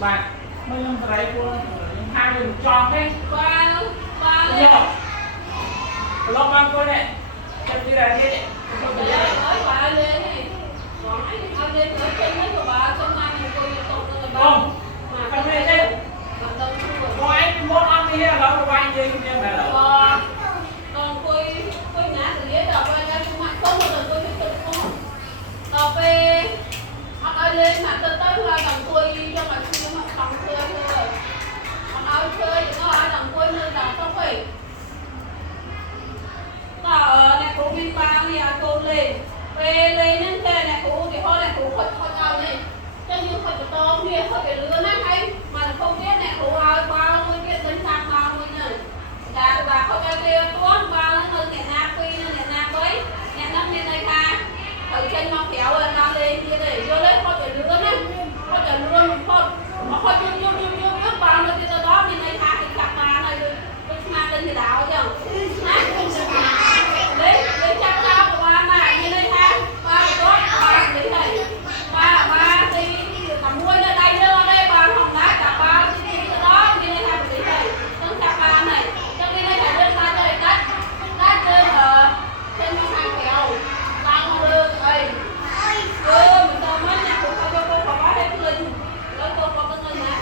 bạn mới những cái của những hai người tròn đấy ba lên lo mang cô này chậm đi ra đi nói ba lên này nói lên ở trên mấy của bà trong này mình coi tổng là ba không trong này đây có anh muốn ăn đi là nó quay gì cũng như vậy là còn coi nhá từ dưới đầu qua ra cũng mạnh không một lần tôi tiếp tục không tao về họ nói lên mà tới là đồng tôi cho mà chưa mà không chơi thôi họ nói chơi thì nó ở đồng tôi nên là không phải tao này cũng đi bao đi à cô lên về lên nên thế này cũng thì thôi này cũng khỏi khỏi tao này cho như khỏi của tao kia khỏi cái lứa nát hay mà không biết này cũng bao mới biết tính sang bao mới này dạ bà không ai kêu tuốt bao nó hơn nhẹ nạp phi nhẹ nạp với nhẹ nắp lên đây ha ở trên nó kéo rồi tao lên kia để vô lấy khỏi cái lứa nè khỏi cái lứa mình khỏi nó khỏi chưa biết bao nữa thì tao đó đi đây ha thì chặt mà này tôi mang lên thì đảo chứ lấy chắc tao của ba này như đây ha ba tốt ba đấy này ba đi thằng muôi lên đây nữa đây ba hồng đá cả ba đi đó như đây ha đấy này trong chặt ba này trong đây là đơn ta đây đất đơn ở trên cái hàng kéo tăng đơn đây mình tao mới nhà của cô có bá đây lên lấy cô có cái ngân nè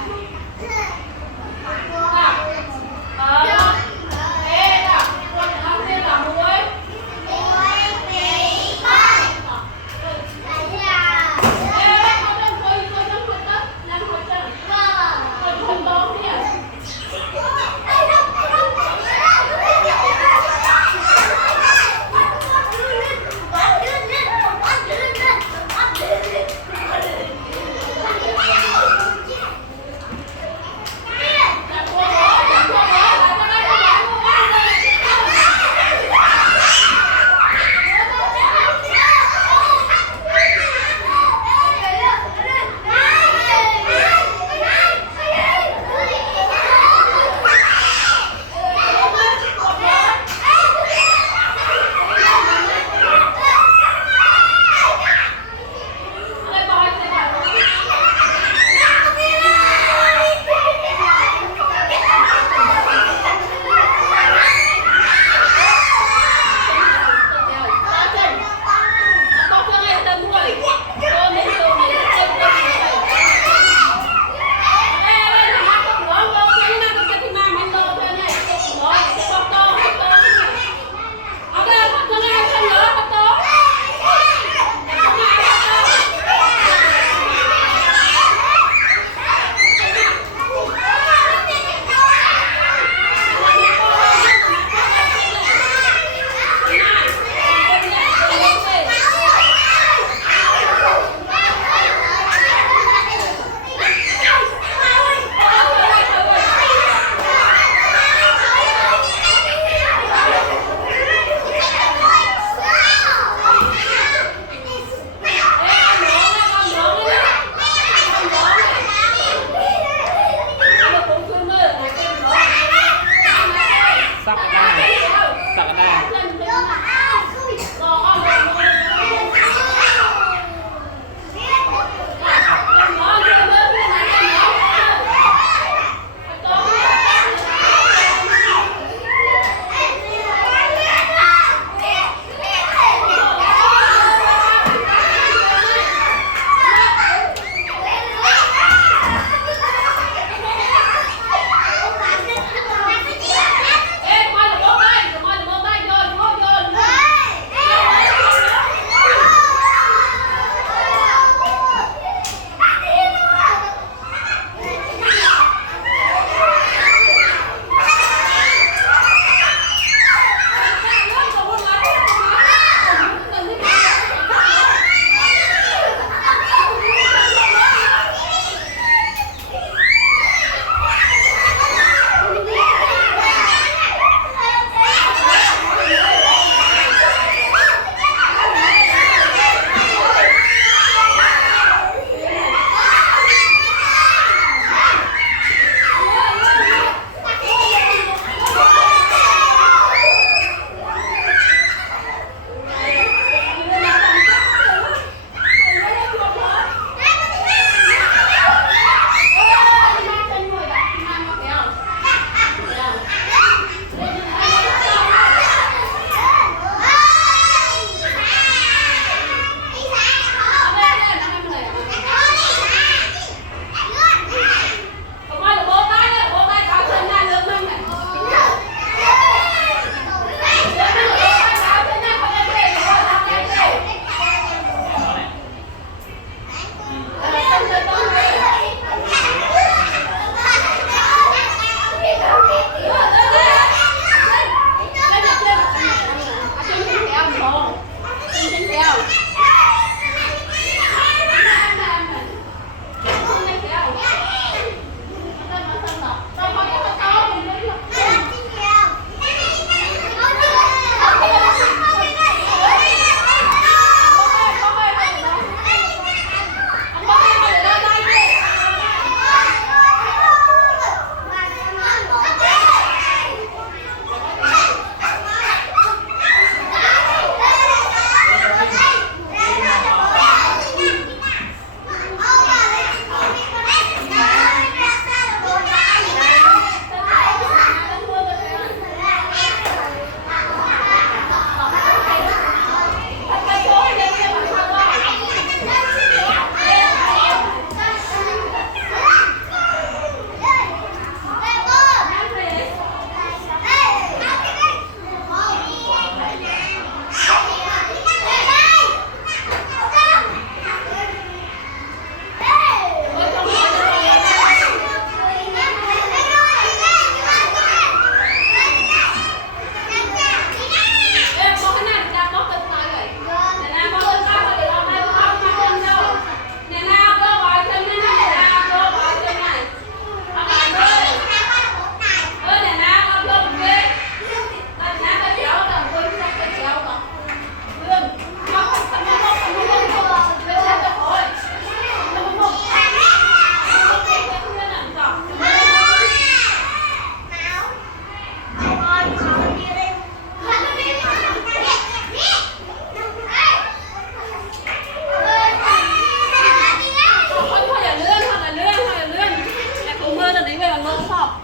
là lơ sọc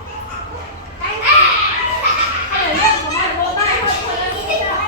hay là lơ của mày vô tay thôi là đi đi đâu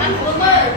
ăn uống ơi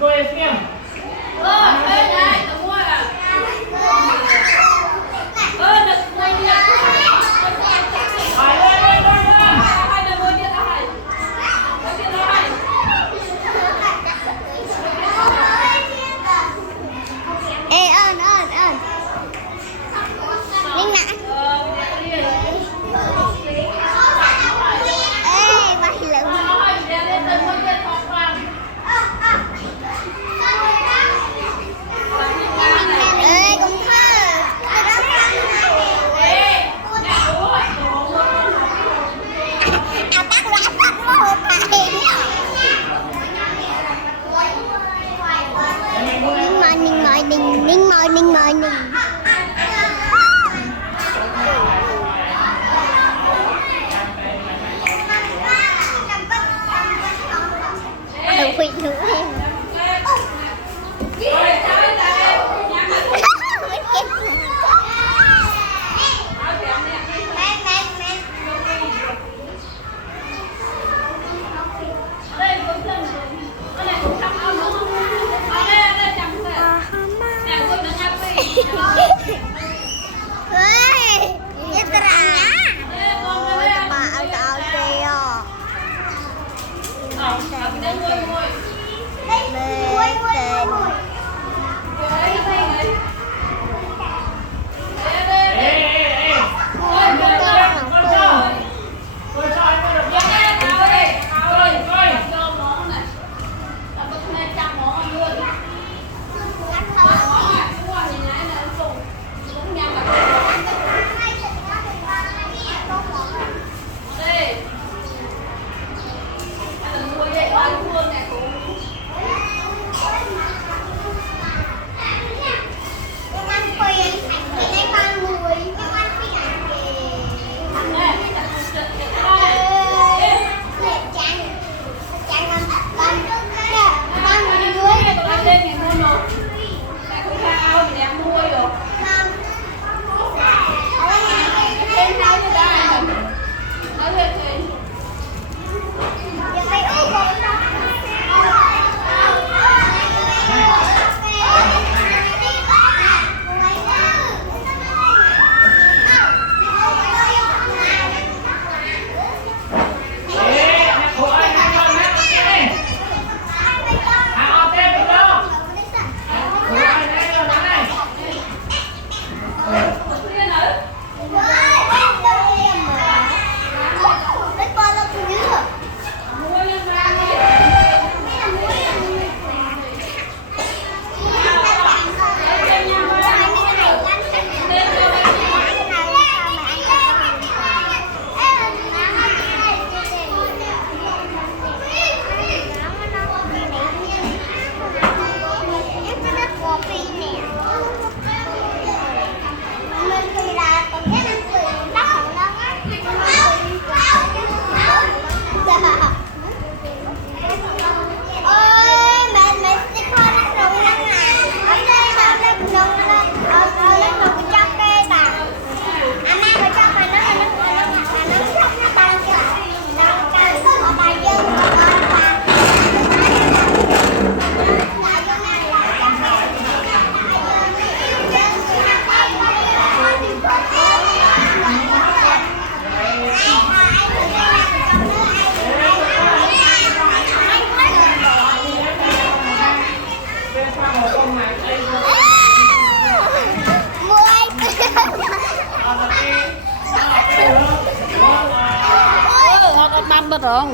Cô ấy xem. đây này, tao mua à. Được mua đi. Hỏi lên. Hai là mua đi tao hay. Mua đi tao hay. Ê ơn Linh nè. Ê bay lượn. Ê con thơ. À tắt mô phải. Ninh mời. Đừng quỵ nữa em. Đây con chân. Con này cũng chăm áo nữa không? Ở đây chăm. Nè con nó ngáp đi. họ còn băm bật rồi